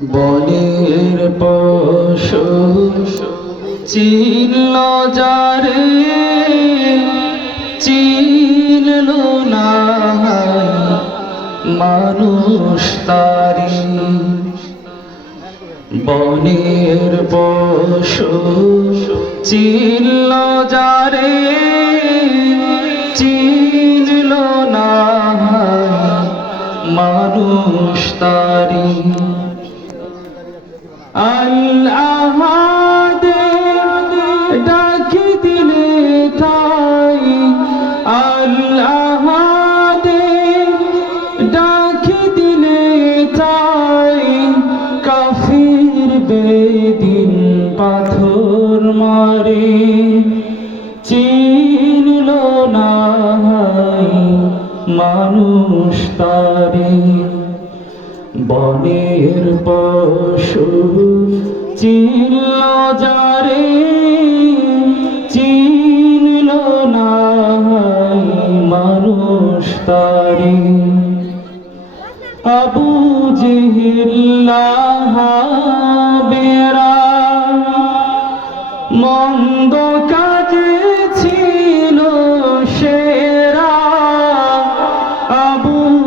বনের পশু চিনল যারে, চিনল না মানুষ তারি। বনের পশু চিনল যারে, চিনল না মানুষ তারি। আল্লাহ ডাকি দিলে তাই আল্লাহ ডাকি দিলে তাই কাফির বেদিন পাথর মারে, চিনল না মানুষ তারে। বনের পশু চিনল যারে চিনল না মানুষ তারে। আবু জিহিল্লাহ বেরা মন্দ কাজে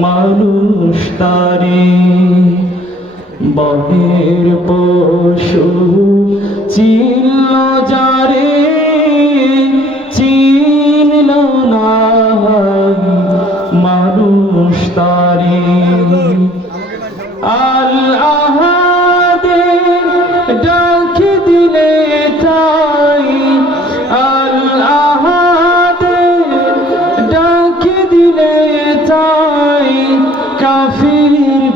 মানুষ তারে বনের পশু চিনল যারে চিনল না মানুষ তারে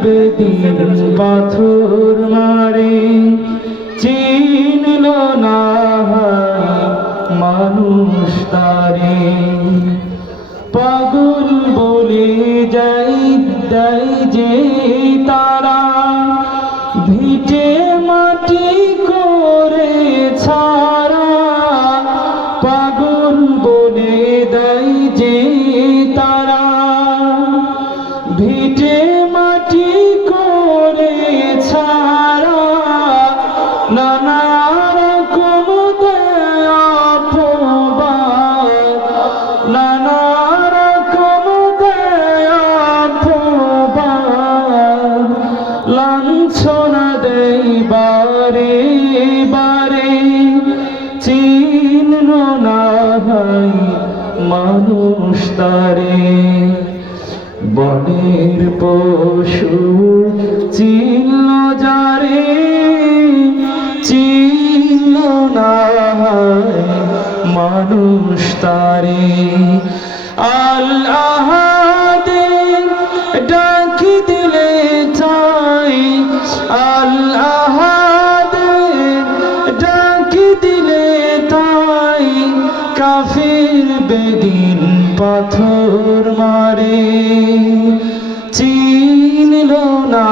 বেদিন পাথর মারে, চিনল না মানুষ তারে। পাগল বলে যাই, দেয় যে তারা, ভিটে মাটি করে ছাড়া। পাগল বলে লাঞ্ছনা দেই বারে বারে চিহ্ন না হয় মানুষ তারে। বনের পশু চিহ্ন যারে চিহ্ন না মানুষ তারে। আল্লাহ মারে চিনল না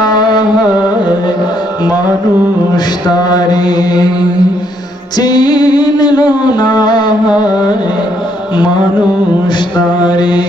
মানুষ তারে। চিনল না মানুষ তারে।